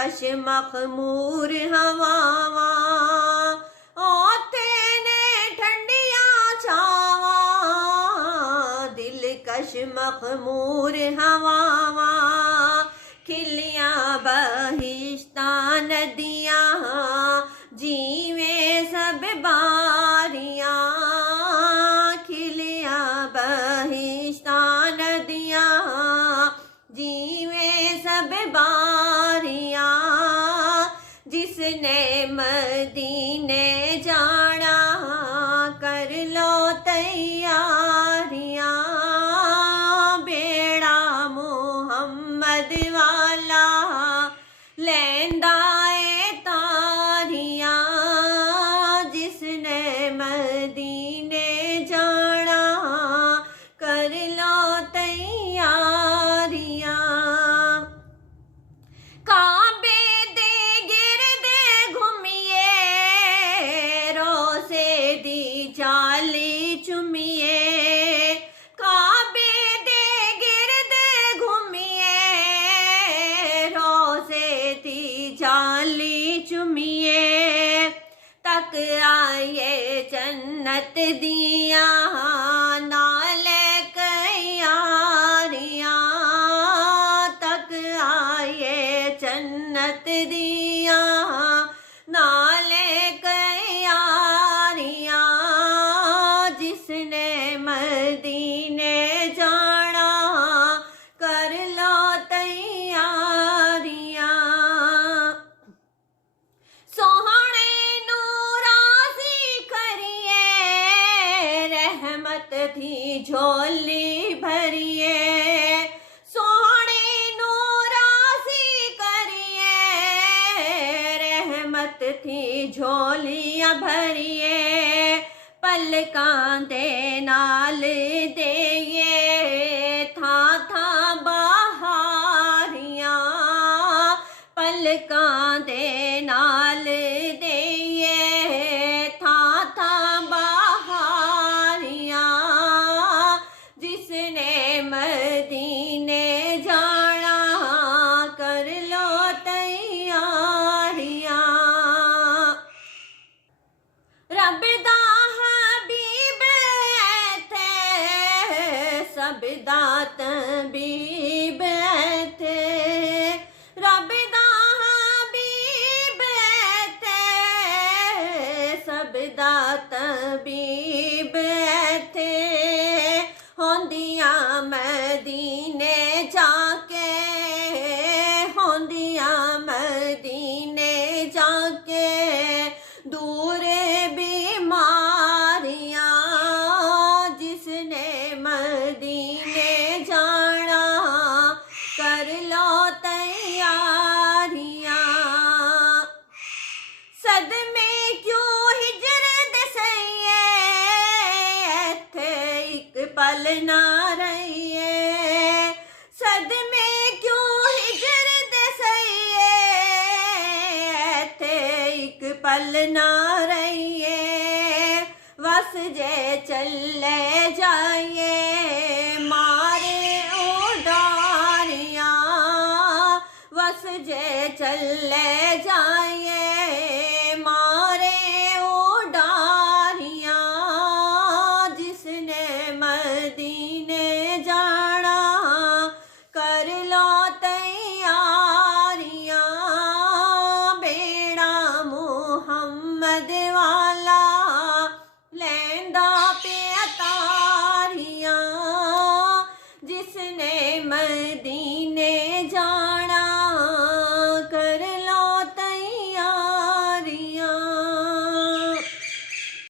कश मखमूर हवावां ओथे ने ठंडियां छावां दिलकश मखमूर हवावां खिलियां बहिश्तां नदियां जीवे सब बारियां खिलियां बहिश्तां नदियां जीवे सब बारियां जिसने मदीने जाना कर लो तैयारियां बेड़ा मुहम्मद वाला लैंदा ए तारियां जिसने मदीने जाना कर लो तैयारियां काबे दे गिरदे घूमिए रोज़े दी जाली चुमिए काबे दे गिरदे घूमिए रोज़े दी जाली चुमिए तक आए जन्नत दिया नाले कयारियां तक आए जन्नत दिया नाले कयारियां जिसने मदीने जाना कर लो तैयारियां सोहणे नू राज़ी करिए रहमत थी झोली भरिए सोहणे नू राज़ी करिए रहमत थी झोलियां भरिए पलकां दे नाल देइए था बहारियां पलकां दे नाल देइए था बहारियां जिसने मदीने जाना कर लो तैयारियां रब दा हबीब थे सब दा तबीब थे रब दा हबीब थे सब दा तबीब थे होंदियां मदीने जाके होंदियां मदीने जाके दूर बीमारियां जिसने मदीने जाना कर लो तैयारियां सदमे क्यों हिजरत सहिए इत्थे एक पल ना रहिए सदमे क्यों हिजरत सहिए इत्थे एक पल ना रहिए वस जे चले जाइए मारे उडारियां वस जे चले जाइए